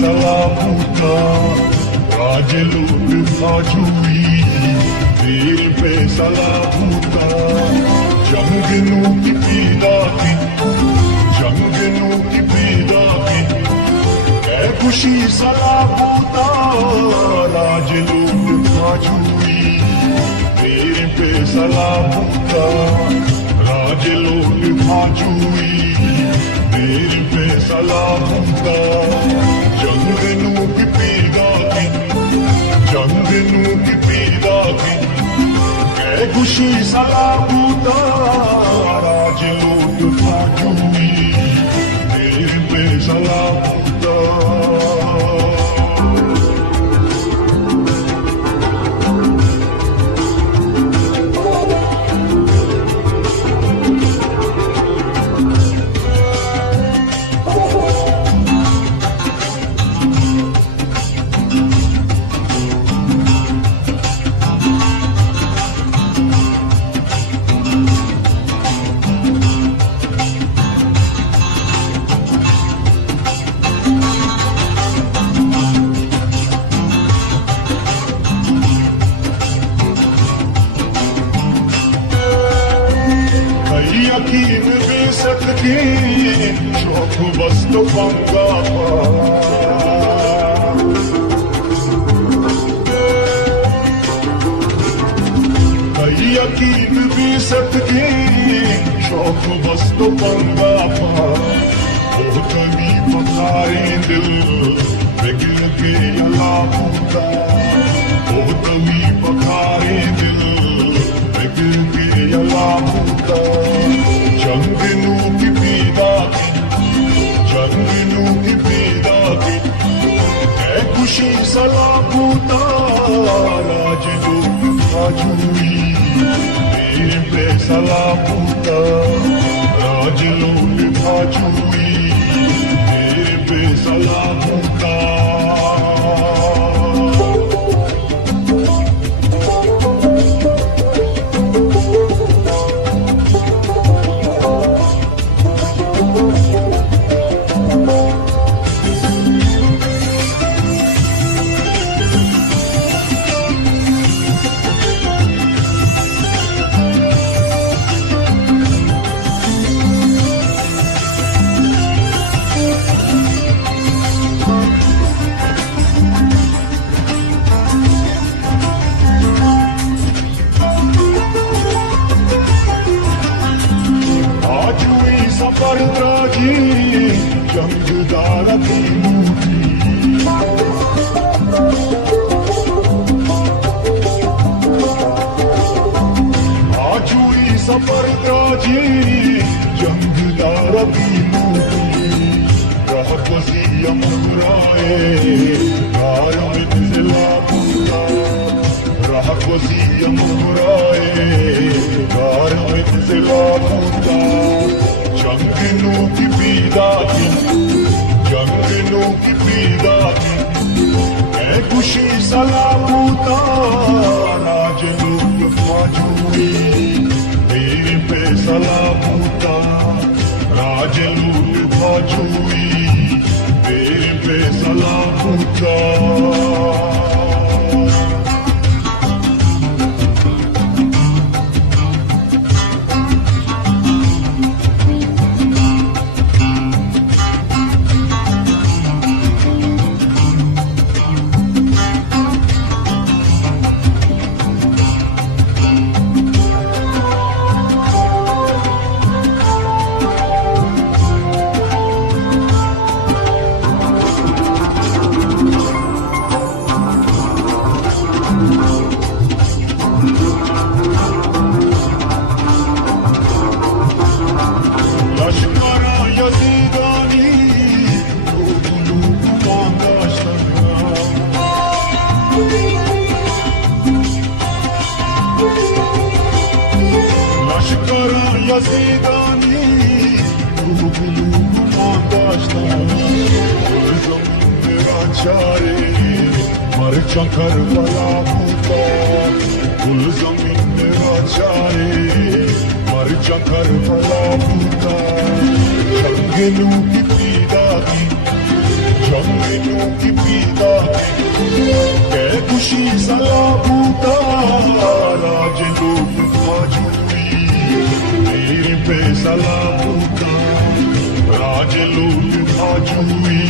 फैसला पूता राजे लूट खाजुई तेरे फैसला पूता जंग नू की पीदा की जंग नू की पीदा की ऐ खुशी सला पूता राजे लूट खाजुई तेरे फैसला पूता राजे लूट खाजुई तेरे फैसला पूता जंग नू की पीदा की जंग नू की पीदा की ऐ खुशी सला पूता राजे लूट खाजुई तेरे फैसला पूता यकीन बेसत की शौक बस तो पंगा यकीन बेसत की शौक बस तो पंगा वो कभी पकारे दिल बिगड़ के अला पूता वो कभी पकारे दिल बिगड़ के अला पूता जंग नू की पीदा की जंग नू की पीदा की ऐ खुशी सला पूता राज लूट खाजुई तेरे फैसला पूता राज लूट खाजुई तेरे फैसला पूता परद्राजी जंगदार की मूर्ति आज हुई सफरद्राजी जंगदार की मूर्ति रह बसी अमराए कारमित जिला पूता रह बसी अमराए कारमित जिला पूता जंग नू की पीदा की जंग नू की पीदा की ऐ खुशी सला पूता राज लूट खाजुई तेरे फैसला पूता राज लूट खाजुई तेरे फैसला पूता Yazidani Ruhunu mandaştan Özüm meraçare Marçan Karbala puta Kul zamin meraçare Marçan Karbala puta Jangenu ki pida ki ਮੈਨੂੰ ਕੀ ਪੀਦਾ ਕਹਿ ਖੁਸ਼ੀ ਸਲਾਬੂਤਾ ਰਾਜ ਲੋਕ ਖਾਜੂਈ ਮੇਰੇ ਪੇ ਸਲਾਬੂਤਾ ਰਾਜ ਲੋਕ ਖਾਜੂਈ